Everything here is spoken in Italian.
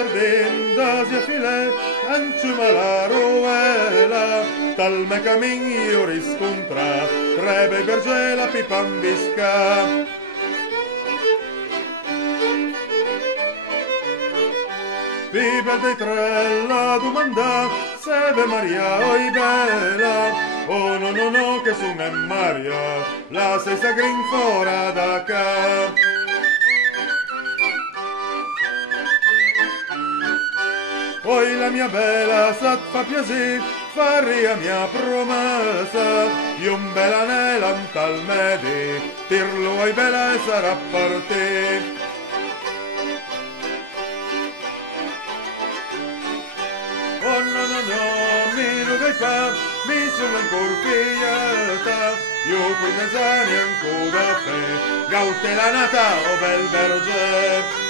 sardin d'Asia filet, enciuma la rovela, tal me camin io riscontra, trebe berge la pipambisca. Pibel dei tre la domanda, Seve Maria oi bella, oh no no no che son è Maria, la sei sagrin fora da ca. Poi la mia bella sat fa piacere, farria mia promessa, io un bel anello tal medi, tirlo ai bella e sarà per te. Oh no no no, mi rubai pa, mi sono ancora pigliata, io qui mezz'anni ancora da fe, gaute la nata o bel berger.